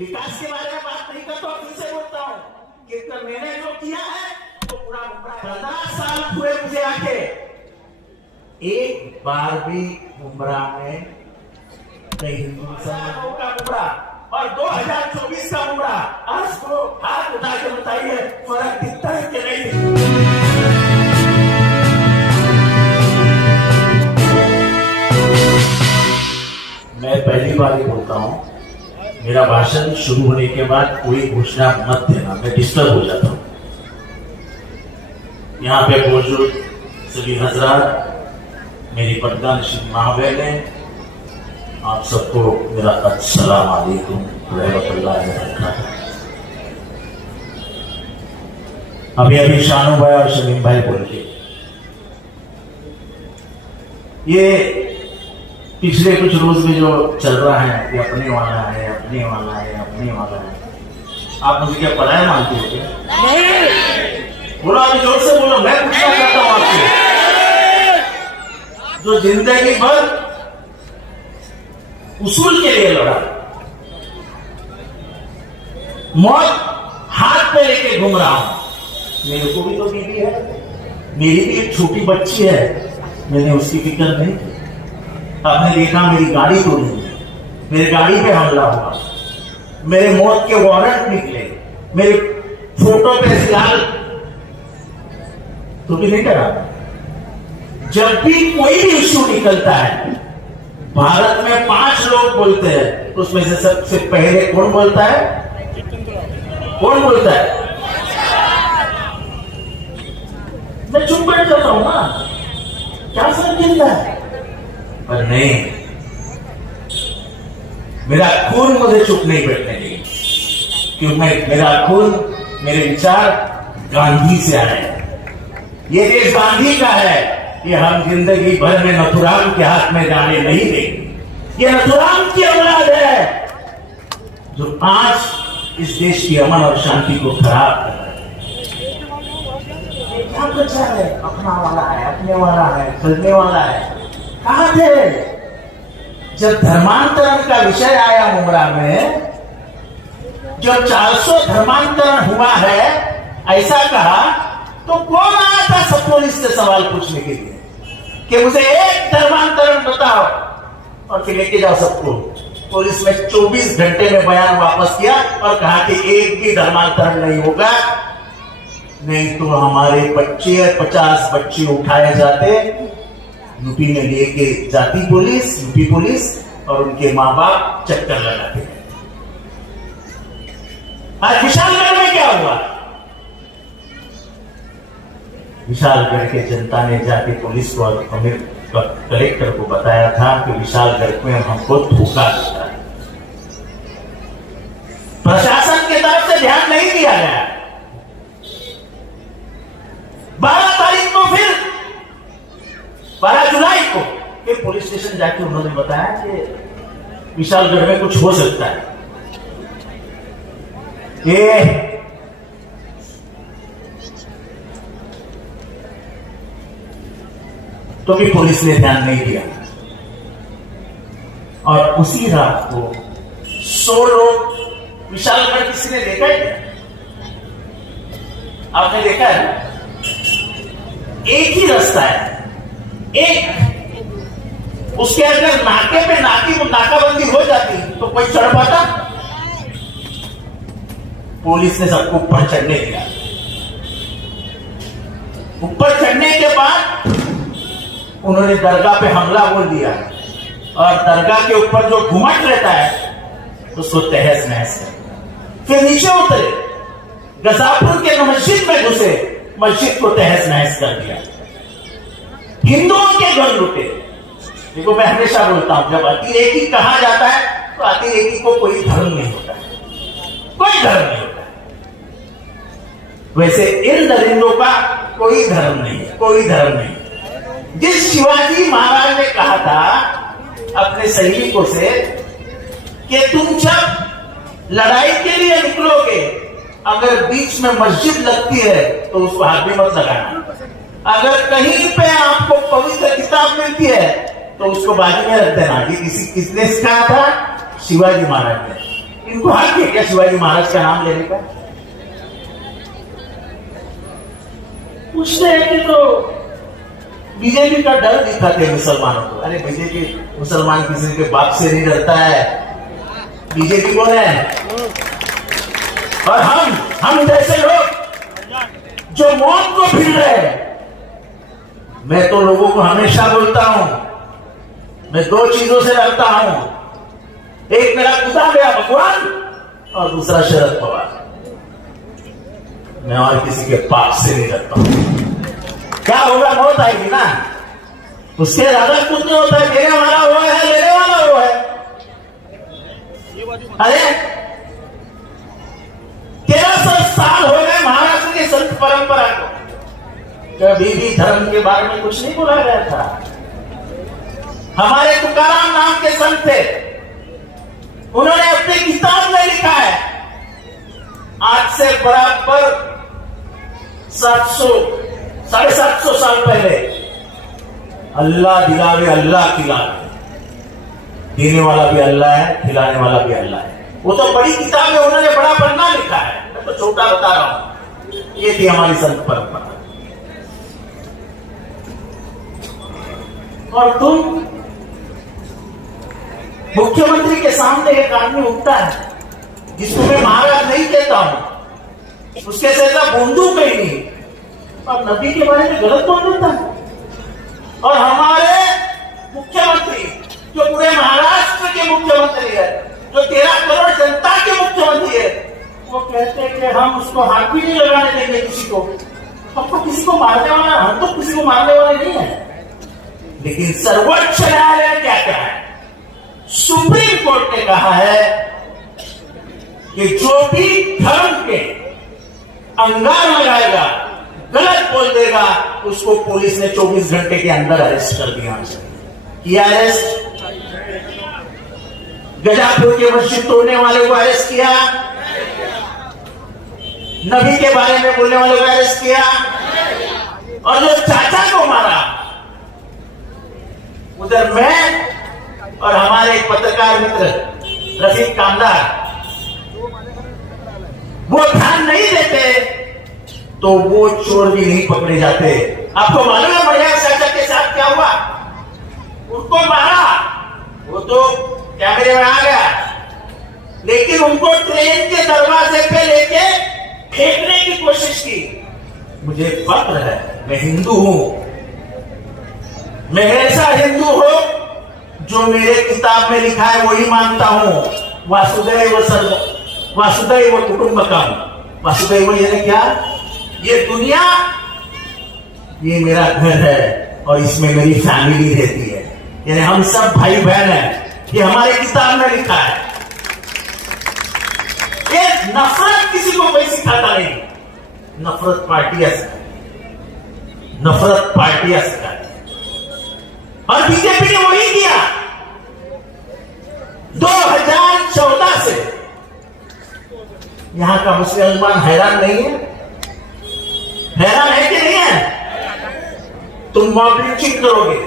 विकास के बारे में बात नहीं करता, फिर से बोलता हूँ कि मैंने जो किया है तो पूरा 15 साल हुए मुझे आके, एक बार भी गुमराह में नहीं मुसलमानों का गुमराह और 2024 का गुमराह। आज को हाथ उठा के बताइए फर्क दिखता है कि नहीं? मैं पहली बार ही बोलता हूँ, मेरा भाषण शुरू होने के बाद कोई घोषणा मत देना, मैं डिस्टर्ब हो जाता हूँ। यहाँ पे मौजूद सभी हजरात, मेरी पद्मश्री माँ बहनें, आप सबको मेरा अस्सलाम वालेकुम रहमतुल्लाहि व बरकातहू। अभी शानू भाई और शमीम भाई बोल के ये पिछले कुछ रोज में जो चल रहा है, ये अपने वाला है, अपने वाला है, अपने वाला है, आप मुझे क्या पराया मानते हो क्या? नहीं। बोलो, अभी जोर से बोलो। मैं पूछना चाहता हूं आपसे, जो जिंदगी भर उसूल के लिए लड़ा, मौत हाथ पे लेके घूम रहा हूं, मेरे को भी तो बीवी है, मेरी भी एक छोटी बच्ची है, मैंने उसकी फिक्र नहीं की। आपने देखा मेरी गाड़ी तोड़ी, मेरी गाड़ी पे हमला हुआ, मेरे मौत के वारंट निकले, मेरे फोटो पे सियाल तो भी नहीं करा। जब भी कोई भी इश्यू निकलता है, भारत में 5 लोग बोलते हैं, उसमें से सबसे पहले कौन बोलता है? कौन बोलता है? मैं चुप बैठ जाता हूं ना, क्या फर्क मिलता है? पर नहीं, मेरा खून मुझे चुप नहीं बैठने देगी, क्योंकि मेरा खून, मेरे विचार गांधी से आए हैं। ये देश गांधी का है, ये हम जिंदगी भर में नथुराम के हाथ में जाने नहीं देंगे। ये नथुराम की औलाद है जो आज इस देश की अमन और शांति को खराब कर रहा है। क्या बचा है? अपना वाला है, अपने वाला है, चलने वाला है। कहां थे जब धर्मांतरण का विषय आया मुमरा में? जब 400 धर्मांतरण हुआ है ऐसा कहा, तो कौन आया था सब पुलिस से सवाल पूछने के लिए कि मुझे एक धर्मांतरण बताओ और फिर लेके जाओ सबको? पुलिस ने 24 घंटे में बयान वापस किया और कहा कि एक भी धर्मांतरण नहीं होगा, नहीं तो हमारे बच्चे 50 बच्चे उठाए जाते, यूपी में लेके जाती पुलिस, यूपी पुलिस, और उनके माँ बाप चक्कर लगाते। आज विशालगढ़ में क्या हुआ? विशालगढ़ के जनता ने जाके पुलिस को और कलेक्टर को बताया था कि विशालगढ़ में हमको धोखा देता है। प्रशासन की तरफ से ध्यान नहीं दिया गया। 12 तारीख को, फिर 12 जुलाई को फिर पुलिस स्टेशन जाके उन्होंने बताया कि विशालगढ़ में कुछ हो सकता है। ये तो भी पुलिस ने ध्यान नहीं दिया और उसी रात को 100 लोग, विशालगढ़ किसी ने देखा है क्या? आपने देखा है? एक ही रास्ता है, एक, उसके अगर नाके पे नाकाबंदी हो जाती तो कोई चढ़ पाता? पुलिस ने सबको ऊपर चढ़ने दिया। ऊपर चढ़ने के बाद उन्होंने दरगाह पे हमला बोल दिया और दरगाह के ऊपर जो घुमट रहता है उसको तहस नहस कर, फिर नीचे उतरे, गजापुर के मस्जिद में घुसे, मस्जिद को तहस नहस कर दिया, हिंदुओं के घर लुटे। देखो, मैं हमेशा बोलता हूं, जब अतिरेकी कहा जाता है तो अतिरेकी को कोई धर्म नहीं होता है, कोई धर्म नहीं होता है। वैसे इन दरिंदों का कोई धर्म नहीं है, कोई धर्म नहीं। जिस शिवाजी महाराज ने कहा था अपने सैनिकों से कि तुम जब लड़ाई के लिए निकलोगे, अगर बीच में मस्जिद लगती है तो उसको हाथ भी मत लगाना, अगर कहीं पे आपको पवित्र किताब मिलती है तो उसको बाजू में रख देना। ये किसने कहा था? शिवाजी महाराज ने। इनको हक है क्या शिवाजी महाराज का नाम लेने का? पूछते हैं कि तो बीजेपी का डर दिखाते हैं मुसलमानों को। अरे बीजेपी मुसलमान किसी के बाप से नहीं डरता है। बीजेपी कौन है? और हम जैसे लोग जो मौत को फिर रहे हैं। मैं तो लोगों को हमेशा बोलता हूं, मैं दो चीजों से डरता हूं, एक मेरा खुदा गया भगवान और दूसरा शरद पवार। मैं और किसी के पाप से नहीं डरता हूं। क्या होगा? मौत आएगी ना, उससे ज्यादा कुछ नहीं होता है। देने वाला हुआ है, लेने वाला हुआ है। अरे 1300 साल हो गए महाराष्ट्र के संत परंपरा को, कभी भी धर्म के बारे में कुछ नहीं बोला गया था। हमारे तुकाराम नाम के संत थे, उन्होंने अपनी किताब में लिखा है, आज से बराबर 700-750 साल पहले, अल्लाह दिलावे अल्लाह खिलावे। देने वाला भी अल्लाह है, खिलाने वाला भी अल्लाह है। वो तो बड़ी किताब है, उन्होंने बड़ा पन्ना लिखा है, मैं तो छोटा बता रहा हूं। ये थी हमारी संत परंपरा। और तुम मुख्यमंत्री के सामने एक आदमी उठता है जिसको मैं महाराज नहीं कहता हूं, उसके जैसा बंदूक ही नहीं, और नबी के बारे में गलत बोल देता है। और हमारे मुख्यमंत्री जो पूरे महाराष्ट्र के मुख्यमंत्री है, जो 13 करोड़ जनता के मुख्यमंत्री है, वो कहते हैं कि हम उसको हाथ भी नहीं लगाने देंगे किसी को। हम तो किसी को मारने वाला, हम तो किसी को मारने वाले नहीं है। लेकिन सर्वोच्च न्यायालय ने क्या कहा है? सुप्रीम कोर्ट ने कहा है कि जो भी धर्म के अंगार लगाएगा, गलत बोल देगा, उसको पुलिस ने 24 घंटे के अंदर अरेस्ट कर दिया। किया अरेस्ट? गजापुर के मस्जिद तोड़ने वाले को अरेस्ट किया, नबी के बारे में बोलने वाले को अरेस्ट किया, और जो चाचा को मारा, उधर मैं और हमारे एक पत्रकार मित्र रफीक कामदार, वो ध्यान नहीं देते तो वो चोर भी नहीं पकड़े जाते। आपको मालूम है बढ़िया चाचा के साथ क्या हुआ? उनको मारा, वो तो कैमरे में आ गया, लेकिन उनको ट्रेन के दरवाजे पे लेके फेंकने की कोशिश की। मुझे फक्र है, मैं हिंदू हूं, मैं ऐसा हिंदू हूं जो मेरे किताब में लिखा है वही मानता हूं। वासुदैव कुटुंबकम। वासुदैव यानी क्या? ये दुनिया, ये मेरा घर है और इसमें मेरी फैमिली रहती है, यानी हम सब भाई बहन हैं। ये हमारे किताब में लिखा है। ये नफरत किसी को कोई सिखाता नहीं, नफरत पार्टियां सिखाती, नफरत पार्टियां सिखाती। और बीजेपी ने वही किया। 2014 से यहां का मुसलमान हैरान नहीं है? हैरान है कि नहीं है? तुम मॉब लिंचिंग करोगे,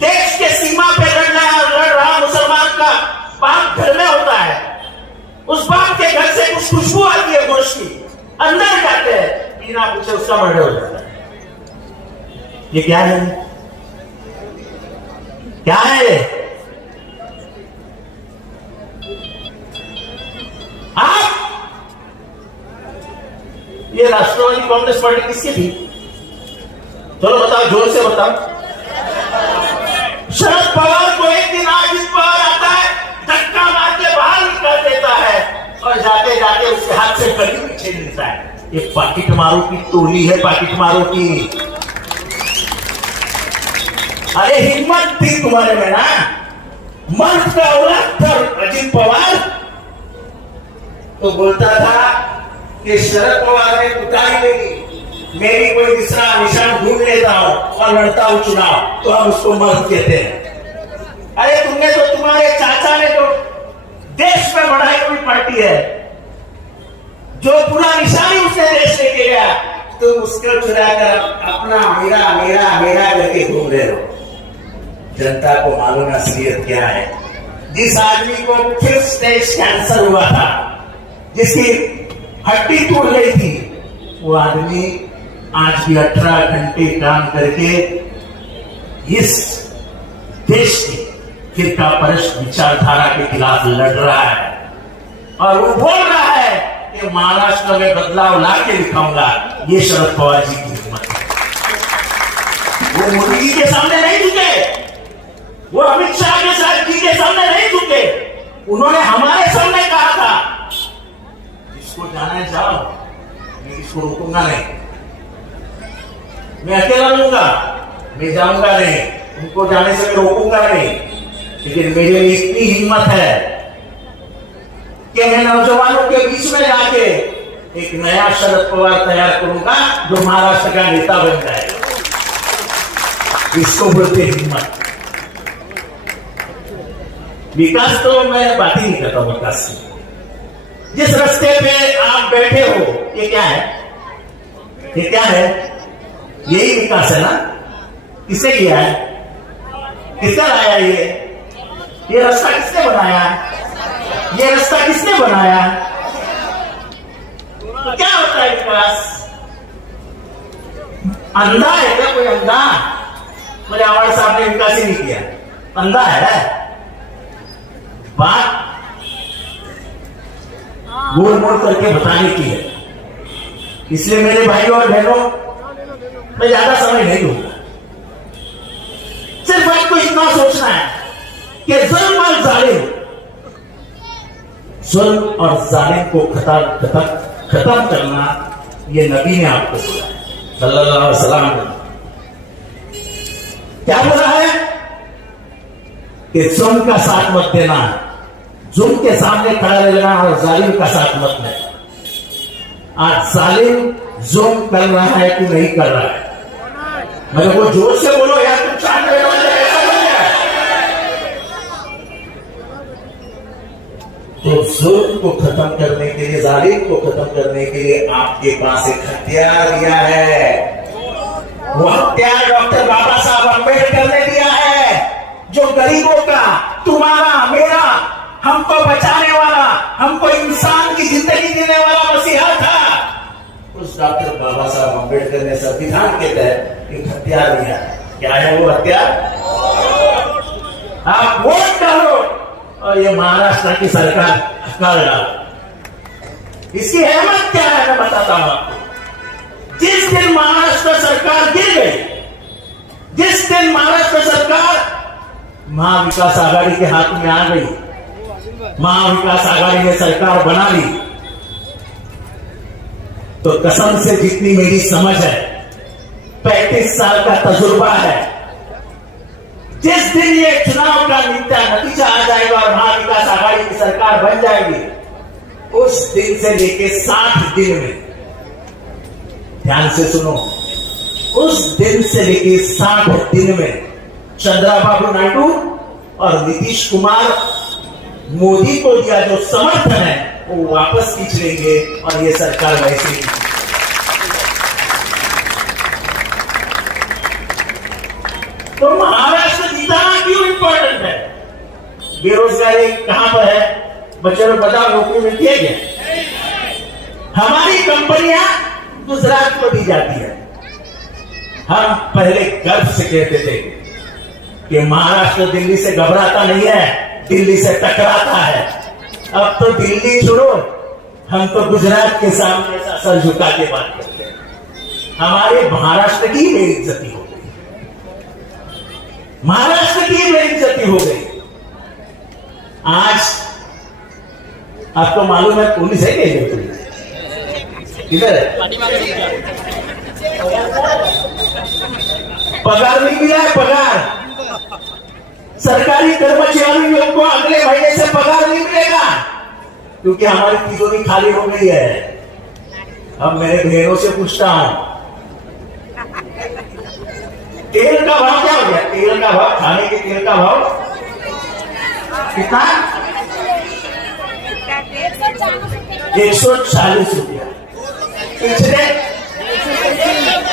देश के सीमा पे लड़ रहा मुसलमान का बाप घर में होता है, उस बाप के घर से कुछ खुशबू आती है गोश्त की, अंदर जाते हैं, बिना पूछे उसका मर्डर हो जाता है। ये क्या है? क्या है? आप ये राष्ट्रवादी कांग्रेस पार्टी किसकी थी? चलो बताओ, जोर से बताओ। शरद पवार को एक दिन अजित पवार आता है, धक्का मार के बाहर निकाल देता है और जाते जाते उसके हाथ से कड़ी भी छीन लेता है। ये पाकिट मारो की टोली है, पाकिट मारो की। अरे हिम्मत थी तुम्हारे में ना, मर्द का औलाद था अजित पवार, तो बोलता था कि शरद पवार ने कुटाई लेगी, मेरी कोई दूसरा निशान ढूंढ लेता हूं और लड़ता हूं चुनाव, तो हम उसको मर्द कहते हैं। अरे तुमने तो, तुम्हारे चाचा ने तो देश में बढ़ाई हुई पार्टी है, जो पूरा निशान ही उसने देश लेके गया, तो उसको चुरा कर अपना मेरा मेरा मेरा करके घूम रहे हो। जनता को मालूम असलियत क्या है। जिस आदमी को 5th स्टेज कैंसर हुआ था, जिसकी हड्डी टूट गई थी, वो आदमी आज भी 18 घंटे काम करके इस देश की फिरका परस्त विचारधारा के खिलाफ लड़ रहा है और वो बोल रहा है कि महाराष्ट्र में बदलाव लाके दिखाऊंगा। ये शरद पवार जी की हिम्मत है। वो मोदी जी के सामने नहीं झुके, वो अमित शाह के साथ जी के सामने नहीं झुके। उन्होंने हमारे सामने कहा था, इसको जाना है जाओ, मैं इसको रोकूंगा नहीं, मैं अकेला रहूंगा, मैं जाऊंगा नहीं, उनको जाने से मैं रोकूंगा नहीं। लेकिन मेरे लिए इतनी हिम्मत है कि मैं नौजवानों के बीच में जाके एक नया शरद पवार तैयार करूंगा जो महाराष्ट्र का नेता बन जाएगा। इसको बोलते हिम्मत। विकास तो मैं बात ही नहीं करता विकास की। जिस रास्ते पे आप बैठे हो, ये क्या है? ये क्या है? यही विकास है ना? किसने किया है? किसने लाया ये रास्ता किसने बनाया? ये रास्ता किसने बनाया? तो क्या होता है विकास? अंधा है क्या कोई? अंधा? मुझे हमारे साहब ने विकास ही नहीं किया, अंधा है। बात गोल मोड़ करके बताने की है। इसलिए मेरे भाइयों और बहनों, मैं ज्यादा समय नहीं दूंगा। सिर्फ आपको इतना सोचना है कि जुल्म और जालिम, जुल्म और जालिम को खत्म करना, ये नबी ने आपको बोला है सल्लल्लाहु अलैहि वसल्लम। क्या बोला है कि जुल्म का साथ मत देना, जुल्म के सामने खड़ा रहना और जालिम का साथ मत देना। आज जालिम जुल्म कर रहा है कि नहीं कर रहा है? मेरे को जोर से बोलो यार, तुम चाहते हो ऐसा बोल गया। तो जुल्म को खत्म करने के लिए, जालिम को खत्म करने के लिए आपके पास एक हथियार दिया है। वो हथियार डॉक्टर बाबा साहब अम्बेडकर ने दिया है, जो गरीबों का, तुम्हारा, मेरा, हमको बचाने वाला, हमको इंसान की जिंदगी देने वाला मसीहा था। उस डॉक्टर बाबा साहब अम्बेडकर ने संविधान के तहत एक हथियार दिया। क्या है वो हथियार? आप वोट डालो और ये महाराष्ट्र की सरकार हकार डालो। इसकी अहमियत क्या है मैं बताता हूं आपको। जिस दिन महाराष्ट्र सरकार गिर गई, जिस दिन महाराष्ट्र सरकार महाविकास आघाड़ी के हाथ में आ गई, महाविकास आघाड़ी ने सरकार बना ली, तो कसम से जितनी मेरी समझ है, 35 साल का तजुर्बा है, जिस दिन ये चुनाव का नतीजा आ जाएगा और महाविकास आघाड़ी की सरकार बन जाएगी, उस दिन से लेके 60 दिन में, ध्यान से सुनो, उस दिन से लेके 60 दिन में चंद्रबाबू नायडू और नीतीश कुमार मोदी को दिया जो समर्थन है वो वापस खींच लेंगे और ये सरकार वैसे ही। तो महाराष्ट्र जिताना क्यों इंपॉर्टेंट है? बेरोजगारी कहां पर है? बच्चों को बताओ, नौकरी मिलती है क्या? हमारी कंपनियां गुजरात को दी जाती है। हम पहले गर्व से कहते थे कि महाराष्ट्र दिल्ली से घबराता नहीं है, दिल्ली से टकराता है। अब तो दिल्ली छोड़ो, हम तो गुजरात के सामने सर झुका के बात करते हैं। हमारे महाराष्ट्र की बेइज्जती हो गई, महाराष्ट्र की बेइज्जती हो गई। आज आपको मालूम है पुलिस है क्या? किधर है? पगार नहीं मिला है, पगार सरकारी कर्मचारियों को अगले महीने से पगार नहीं मिलेगा क्योंकि हमारी तिजोरी खाली हो गई है। अब मेरे बहनों से पूछता हूं, तेल का भाव क्या हो गया? तेल का भाव, खाने के तेल का भाव कितना? 140 रुपया। पिछले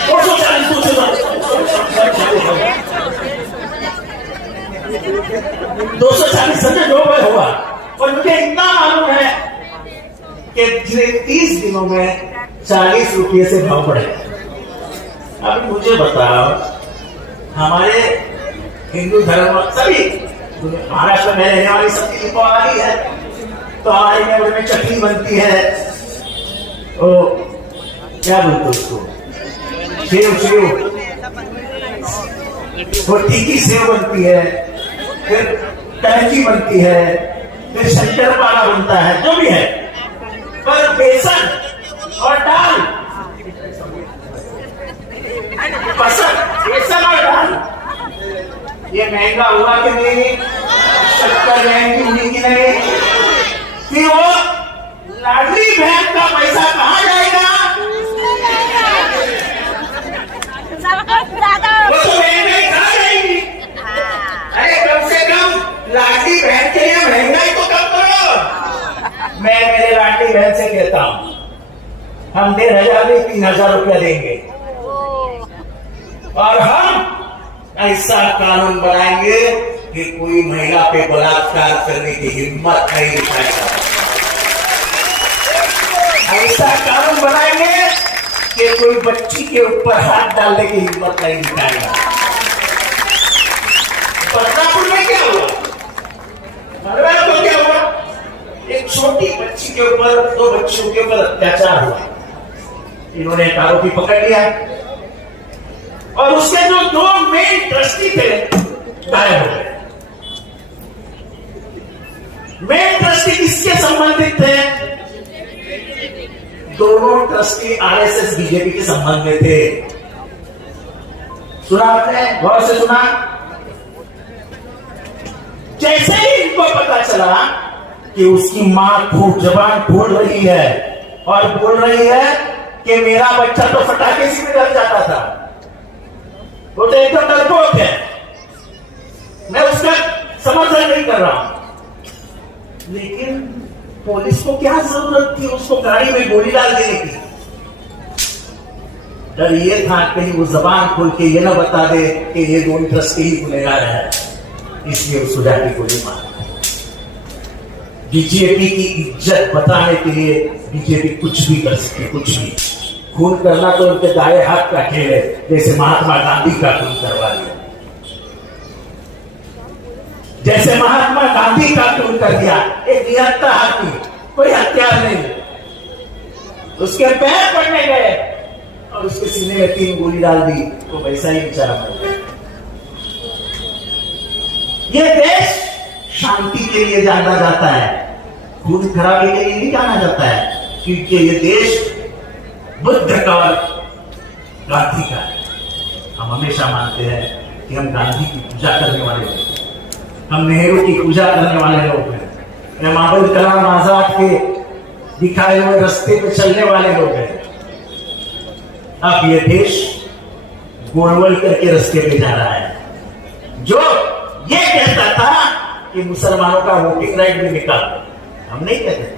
240 रुपये 240 समझे जो हुआ। और मुझे इतना मालूम है कि 30 दिनों में 40 रुपये से भाव बढ़ेगा। अब मुझे बताओ, हमारे हिंदू धर्म सभी महाराष्ट्र में रहने वाली सबकी दीपावली है, तो हमारे में चटनी बनती है, ओ क्या बोलते उसको, सेव वो टीकी सेव बनती है, फिर कलची बनती है, फिर शंकरपारा बनता है, जो भी है, पर बेसन और दाल पसंद, बेसन और दाल ये महंगा हुआ कि नहीं, शक्कर महंगी हुई कि नहीं, फिर वो लाडली बहन का पैसा कहाँ जाएगा? वो तो महंगाई कहाँ जाएगी? अरे कम से कम लाडली बहन के लिए महंगाई तो कम करो। मैं मेरे लाडली बहन से कहता हूँ, हम 1,500 नहीं 3,000 रुपया देंगे और हम ऐसा कानून बनाएंगे कि कोई महिला पे बलात्कार करने की हिम्मत नहीं दिखाएगा। ऐसा कानून बनाएंगे कि कोई बच्ची के ऊपर हाथ डालने की हिम्मत नहीं दिखाएगा। बदलापुर में क्या हुआ, मरवाड़ा को क्या हुआ, एक छोटी बच्ची के ऊपर 2 बच्चियों के ऊपर अत्याचार हुआ, इन्होंने एक आरोपी पकड़ लिया और उसके जो 2 मेन ट्रस्टी थे गायब हो गए। मेन ट्रस्टी किसके संबंधित थे? दोनों ट्रस्टी आरएसएस बीजेपी के संबंध में थे। सुना आपने, गौर से सुना? जैसे ही इनको पता चला कि उसकी मां खूब जबान खोल रही है और बोल रही है कि मेरा बच्चा तो फटाके से भी डर जाता था, वो तो एकदम डरपोक है, मैं उसका समर्थन नहीं कर रहा हूं, लेकिन पुलिस को क्या जरूरत थी उसको गाड़ी में गोली डाल देने की? डर ये था कहीं वो जबान खोल के ये ना बता दे कि ये 2 ट्रस्टी ही गुनहगार है, इसलिए उसको जाके गोली मार। बीजेपी की इज्जत बताने के लिए बीजेपी कुछ भी कर सकती, कुछ भी। खून करना तो उनके दाएं हाथ का खेल है, जैसे महात्मा गांधी का खून करवा दिया, जैसे महात्मा गांधी का खून कर दिया। एक निहत्था आदमी, कोई हथियार नहीं, उसके पैर पड़ने गए और उसके सीने में 3 गोली डाल दी, तो वैसा ही बेचारा मर गया। ये देश शांति के लिए जाना जाता है, खून खराबे के लिए नहीं जाना जाता है, क्योंकि ये देश बुद्ध का और गांधी का है। हम हमेशा मानते हैं कि हम गांधी की पूजा करने वाले लोग, हम नेहरू की पूजा करने वाले लोग हैं, हम अबुल कलाम आजाद के दिखाए हुए रास्ते पे चलने वाले लोग हैं। अब ये देश गोलवल करके रास्ते पे जा रहा है, जो ये कहता था कि मुसलमानों का वोटिंग राइट भी निकालो। हम नहीं कहते,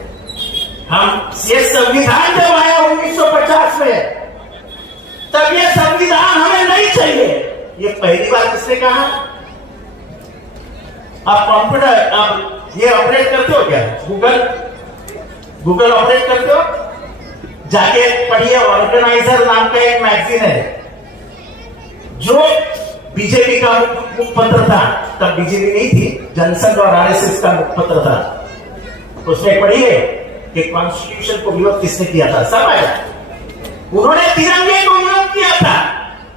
हम ये संविधान जब आया 1950 में, तब ये संविधान हमें नहीं चाहिए। ये पहली बार किसने कहा? आप कंप्यूटर, आप ये ऑपरेट करते हो क्या? गूगल ऑपरेट करते हो? जाके पढ़िए, ऑर्गेनाइजर नाम का एक मैगजीन है, जो बीजेपी का मुखपत्र था, तब बीजेपी नहीं थी, जनसंघ और आरएसएस का मुखपत्र था। उसमें पढ़िए कि कॉन्स्टिट्यूशन को विरोध किसने किया था, सब आया, उन्होंने तिरंगे को विरोध किया था।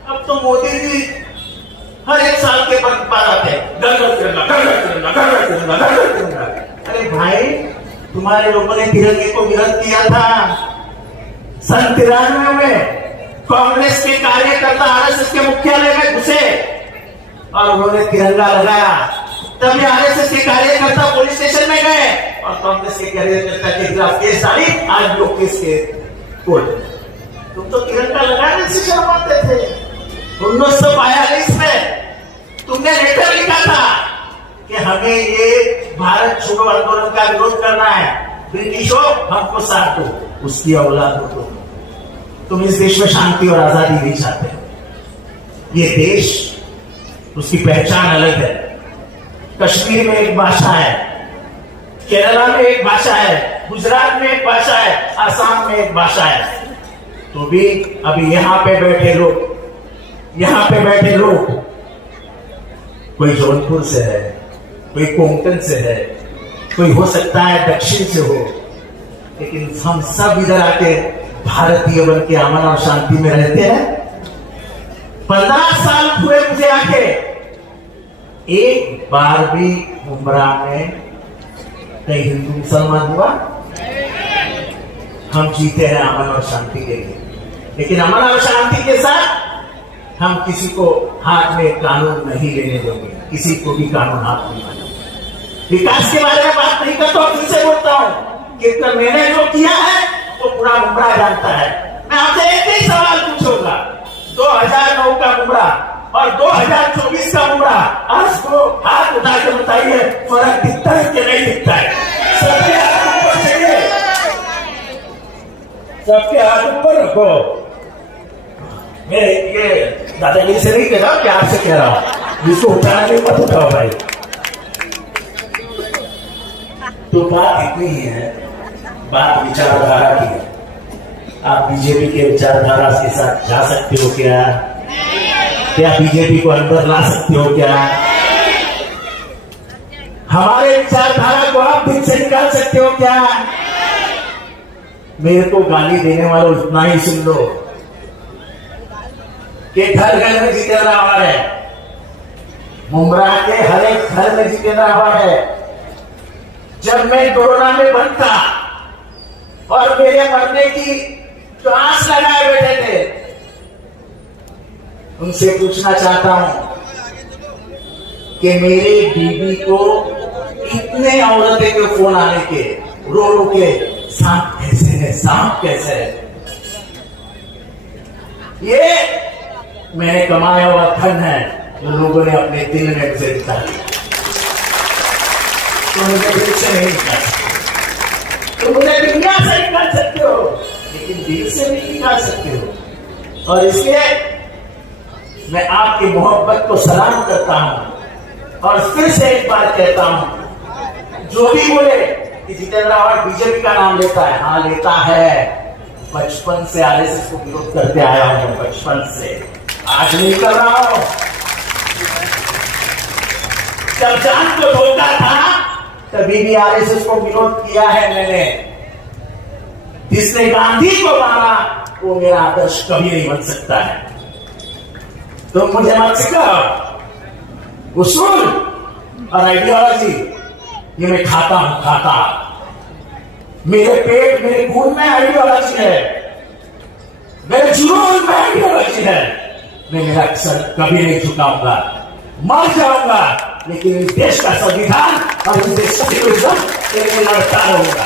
अब तो मोदी जी हर एक साल के बाद आते हैं, घर घर तिरंगा, घर घर तिरंगा, घर घर तिरंगा, घर घर तिरंगा। अरे भाई, तुम्हारे लोगों ने तिरंगे को विरोध किया था 93 में। कांग्रेस के कार्यकर्ता आरएसएस के मुख्यालय में घुसे और उन्होंने तिरंगा लगाया, तभी आरएसएस के कार्यकर्ता पुलिस स्टेशन में गए और कांग्रेस के कार्यकर्ता के खिलाफ केस डाली। आज लोग केस के कोर्ट। तुम तो तिरंगा लगाने से शर्माते थे। 1942 में तुमने लेटर लिखा था कि हमें ये भारत छोड़ो आंदोलन का विरोध करना है, ब्रिटिशों हमको साथ दो, उसकी औलाद हो तुम इस देश में शांति और आजादी नहीं चाहते। ये देश, उसकी पहचान अलग है। कश्मीर में एक भाषा है, केरला में एक भाषा है, गुजरात में एक भाषा है, आसाम में एक भाषा है। तो भी अभी यहाँ पे बैठे लोग कोई जौनपुर से है, कोई कोंकण से है, कोई हो सकता है दक्षिण से हो, लेकिन हम सब इधर आके भारतीय बन के अमन और शांति में रहते हैं। 15 साल पूरे मुझे आके एक बार भी उमराह में कहीं हिंदू मुसलमान हुआ? हम जीते हैं अमन और शांति के लिए, लेकिन अमन और शांति के साथ हम किसी को हाथ में कानून नहीं लेने देंगे, किसी को भी कानून हाथ नहीं मानेंगे। विकास के बारे में बात नहीं करता हूं, फिर से बोलता हूं कि मैंने जो किया है तो पूरा मुमरा जानता है। मैं आपसे एक ही सवाल पूछूंगा, 2009 का मुमरा और 2024 का मुमरा, आज को हाथ उठा के बताइए फर्क दिखता है कि नहीं दिखता है? सबके हाथ ऊपर चाहिए, सबके हाथ ऊपर रखो। मैं ये दादागिरी से नहीं कह रहा, प्यार से कह रहा हूं, जिसको उठाना नहीं मत उठाओ भाई। तो बात इतनी ही है, बात विचारधारा की है। आप बीजेपी के विचारधारा के साथ जा सकते हो क्या? क्या बीजेपी को अंदर ला सकते हो क्या? हमारे विचारधारा को आप दिल से निकाल सकते हो क्या? मेरे को गाली देने वालों इतना ही सुन लो कि घर घर में जितेंद्र आवाज है, मुमरा के हर एक घर में जितेंद्र आवाज है। जब मैं कोरोना में बंद था और मेरे मरने की जो आस लगाए बैठे थे, उनसे पूछना चाहता हूं कि मेरे बीवी को इतने औरतें के फोन आने के, रो रो के, सांप कैसे है, सांप कैसे है। ये मैंने कमाया हुआ धन है जो लोगों ने अपने दिल में मुझे दिखा दिया। तो मुझे दिल से नहीं निकाल सकते, तो मुझे दुनिया से निकाल सकते हो, लेकिन दिल से नहीं निकाल सकते हो। और इसलिए मैं आपकी मोहब्बत को सलाम करता हूं और फिर से एक बार कहता हूं, जो भी बोले कि जितेंद्र आवाज बीजेपी का नाम लेता है, हाँ लेता है। बचपन से आरएसएस को विरोध करते आया हूं, बचपन से, आज नहीं कर रहा हूं। जब जान को धोखा था तभी भी आरएसएस को विरोध किया है मैंने। जिसने गांधी को मारा वो मेरा आदर्श कभी नहीं बन सकता है। तो मुझे मत सिखाओ उसूल और आइडियोलॉजी, ये मैं खाता हूं, खाता। मेरे पेट, मेरे खून में आइडियोलॉजी है, मेरे जुनून में आइडियोलॉजी है। मैं मेरा सर कभी नहीं झुकाऊंगा, मर जाऊंगा, लेकिन इस देश का संविधान और इस देश का लड़ता रहूंगा।